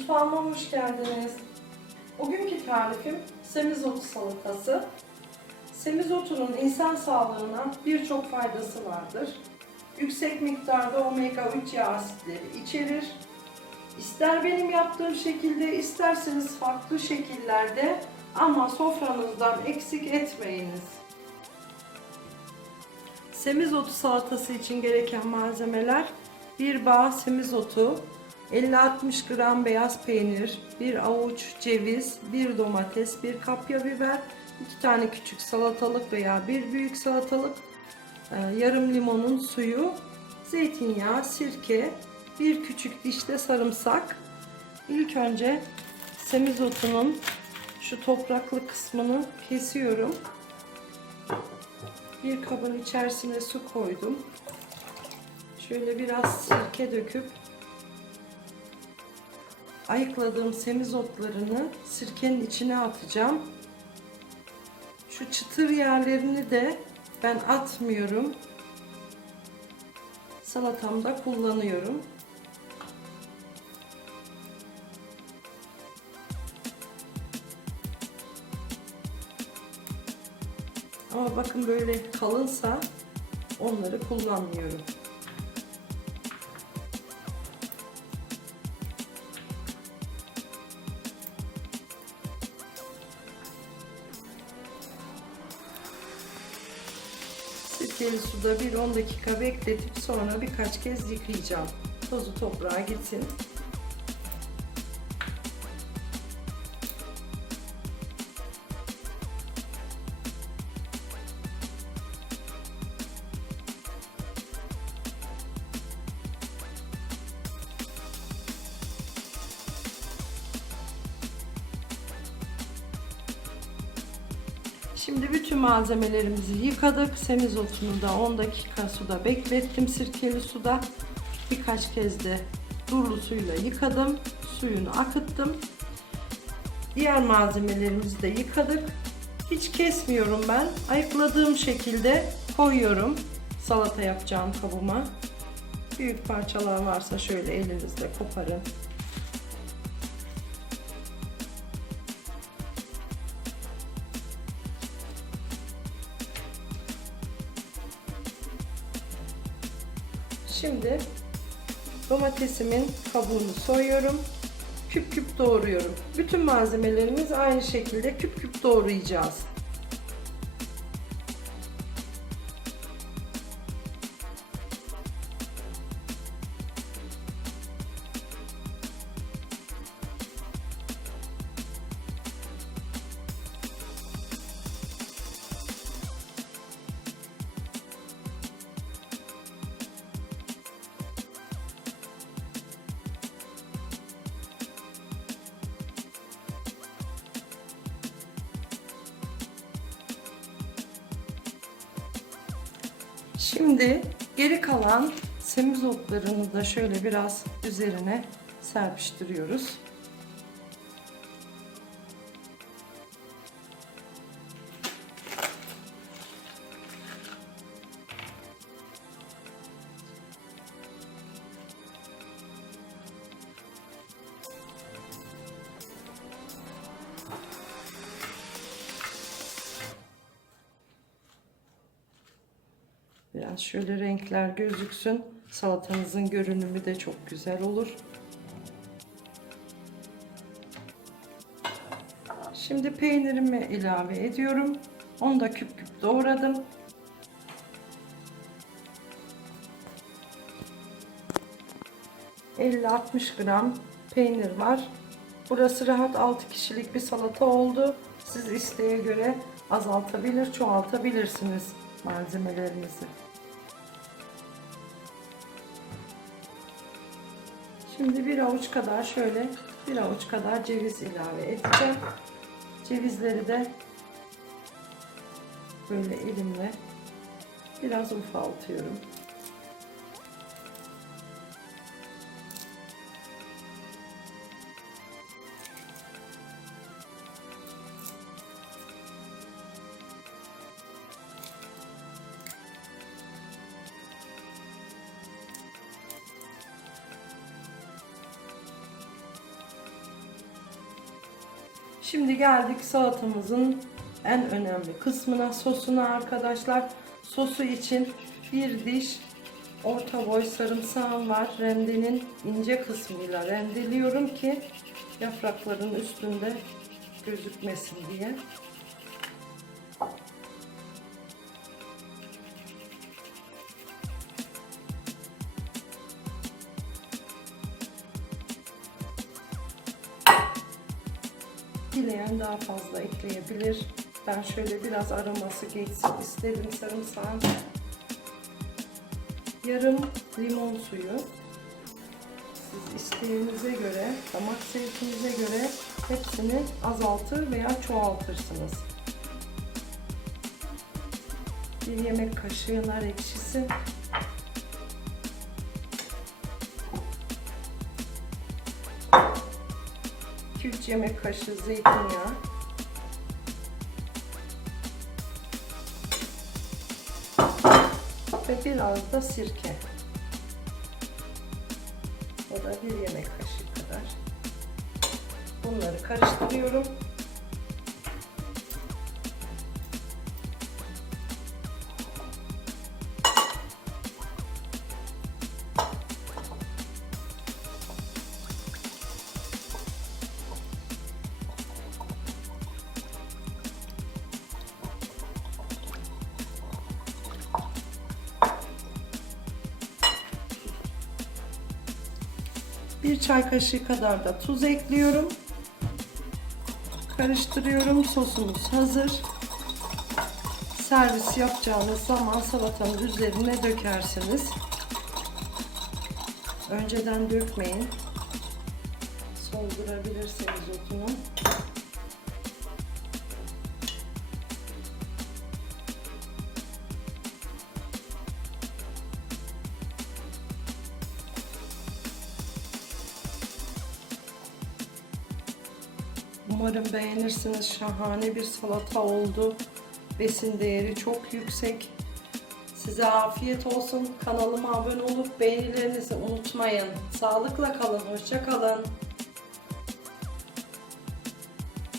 Mutfağıma hoş geldiniz. Bugünkü tarifim semizotu salatası. Semizotunun insan sağlığına birçok faydası vardır. Yüksek miktarda omega 3 yağ asitleri içerir. İster benim yaptığım şekilde, isterseniz farklı şekillerde ama sofranızdan eksik etmeyiniz. Semizotu salatası için gereken malzemeler: bir bağ semizotu, 50-60 gram beyaz peynir, bir avuç ceviz, bir domates, bir kapya biber, 2 tane küçük salatalık veya bir büyük salatalık, yarım limonun suyu, zeytinyağı, sirke, bir küçük diş de sarımsak. İlk önce semizotunun şu topraklı kısmını kesiyorum. Bir kabın içerisine su koydum. Şöyle biraz sirke döküp ayıkladığım semizotlarını sirkenin içine atacağım. Şu çıtır yerlerini de ben atmıyorum. Salatamda kullanıyorum. Ama bakın böyle kalınsa onları kullanmıyorum. Sirkeli suda bir 10 dakika bekletip sonra birkaç kez yıkayacağım. Tozu toprağa gitsin. Şimdi bütün malzemelerimizi yıkadık. Semizotunu da 10 dakika suda beklettim, sirkeli suda. Birkaç kez de durulu suyla yıkadım. Suyunu akıttım. Diğer malzemelerimizi de yıkadık. Hiç kesmiyorum ben. Ayıkladığım şekilde koyuyorum salata yapacağım kabıma. Büyük parçalar varsa şöyle elinizle koparın. Şimdi domatesimin kabuğunu soyuyorum. Küp küp doğruyorum. Bütün malzemelerimiz aynı şekilde küp küp doğrayacağız. Şimdi geri kalan semizotlarını da şöyle biraz üzerine serpiştiriyoruz. Biraz şöyle renkler gözüksün. Salatanızın görünümü de çok güzel olur. Şimdi peynirimi ilave ediyorum. Onu da küp küp doğradım. ...50-60 gram peynir var. Burası rahat 6 kişilik bir salata oldu. Siz isteğe göre azaltabilir, çoğaltabilirsiniz malzemelerinizi. Şimdi bir avuç kadar bir avuç kadar ceviz ilave edeceğim. Cevizleri de böyle elimle biraz ufaltıyorum. Şimdi geldik salatamızın en önemli kısmına, sosuna arkadaşlar. Sosu için bir diş orta boy sarımsağım var. Rendenin ince kısmıyla rendeliyorum ki yaprakların üstünde gözükmesin diye. Dileyen daha fazla ekleyebilir. Ben şöyle biraz aroması geçsin istedim sarımsağın. Yarım limon suyu. Siz isteğinize göre, damak zevkinize göre hepsini azaltır veya çoğaltırsınız. Bir yemek kaşığı nar ekşisi. 2-3 yemek kaşığı zeytinyağı. Ve biraz da sirke. O da 1 yemek kaşığı kadar. Bunları karıştırıyorum. Bir çay kaşığı kadar da tuz ekliyorum. Karıştırıyorum. Sosumuz hazır. Servis yapacağınız zaman salatanın üzerine dökersiniz. Önceden dökmeyin. Soldurabilirsiniz otunu. Umarım beğenirsiniz. Şahane bir salata oldu. Besin değeri çok yüksek. Size afiyet olsun. Kanalıma abone olup beğenilerinizi unutmayın. Sağlıkla kalın. Hoşça kalın.